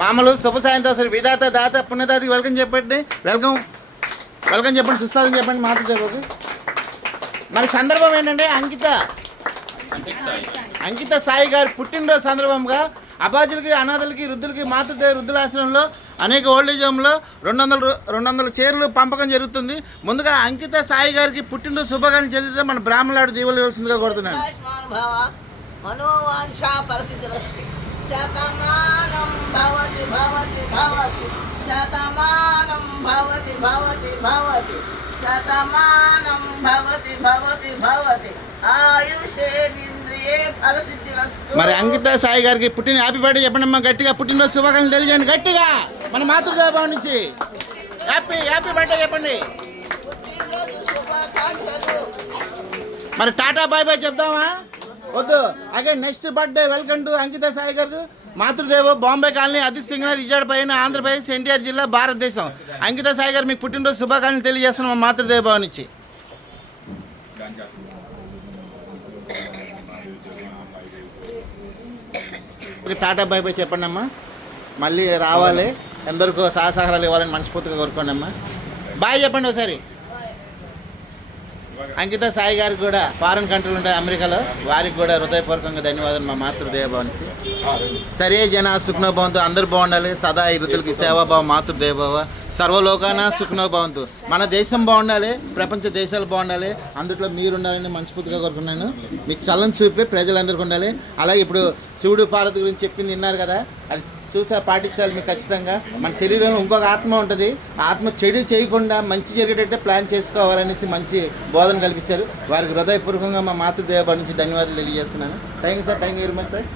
మామూలు శుభ సాయంతో అసలు విధాత దాత పుణ్యదాతకి వెల్కమ్ చెప్పండి. వెల్కమ్ చెప్పండి. సుస్వాగతం చెప్పండి మాతృదేవకు. మన సందర్భం ఏంటంటే అంకిత సాయి గారి పుట్టినరోజు సందర్భంగా అబాధ్యులకి, అనాథలకి, వృద్ధులకి మాతృదేవ వృద్ధులాశ్రమంలో అనేక ఓల్డేజ్ హోమ్లో 200 చీరలు పంపకం జరుగుతుంది. ముందుగా అంకిత సాయి గారికి పుట్టినరోజు శుభాకాంక్షలు చెల్లితే మన బ్రాహ్మణులాడు దీవులు ఇవ్వాల్సిందిగా కోరుతున్నాను. మరి అంకిత సాయి గారికి పుట్టిన హ్యాపీ బర్త్డే చెప్పండి అమ్మా. గట్టిగా పుట్టినరోజు శుభాకాంక్షలు తెలియజేయండి గట్టిగా. మన మాతృదేవ భవన్ నుంచి హ్యాపీ బర్త్డే చెప్పండి. మరి టాటా బాయ్ బాయ్ చెప్దామా? వద్దు. Again next birthday welcome to అంకిత సాయి గారు. మాతృదేవ బాంబే కాలనీ, అతిథి సింగర్, రిజార్డ్ పైన, ఆంధ్రప్రదేశ్, ఎన్టీఆర్ జిల్లా, భారతదేశం. అంకిత సాయి గారు మీకు పుట్టినరోజు శుభాకాంక్షలు తెలియజేస్తున్నాం మా మాతృదేవ భవన్ నుంచి. టాటా బాయ్ బాయ్ చెప్పండి అమ్మా. మళ్ళీ రావాలి, ఎందరికో సహసహకారాలు ఇవ్వాలని మనస్ఫూర్తిగా కోరుకోండి అమ్మా. బాయ్ చెప్పండి ఒకసారి. అంకిత సాయి గారికి కూడా ఫారెన్ కంట్రీలు ఉంటాయి అమెరికాలో, వారికి కూడా హృదయపూర్వకంగా ధన్యవాదాలు మా మాతృదేవ భవన్సి. సరే జన సుఖ్నోభవంతు, అందరూ బాగుండాలి. సదా ఈ వృద్ధులకి సేవాభావం మాతృదేవభవ. సర్వలోకాన సుఖ్నోభవంతు. మన దేశం బాగుండాలి, ప్రపంచ దేశాలు బాగుండాలి, అందులో మీరు ఉండాలని మనస్ఫూర్తిగా కోరుకున్నాను. మీకు చల్లని చూపే ప్రజలందరికీ ఉండాలి. అలాగే ఇప్పుడు శివుడు పార్వతి గురించి చెప్పింది విన్నారు కదా, అది చూసా పాటించాలి మీకు ఖచ్చితంగా. మన శరీరంలో ఇంకొక ఆత్మ ఉంటుంది, ఆత్మ చెడు చేయకుండా మంచి జరిగేటట్టే ప్లాన్ చేసుకోవాలనేసి మంచి బోధన కల్పించారు. వారికి హృదయపూర్వకంగా మా మాతృదేవ నుంచి ధన్యవాదాలు తెలియజేస్తున్నాను. Thank you sir. Thank you very much sir.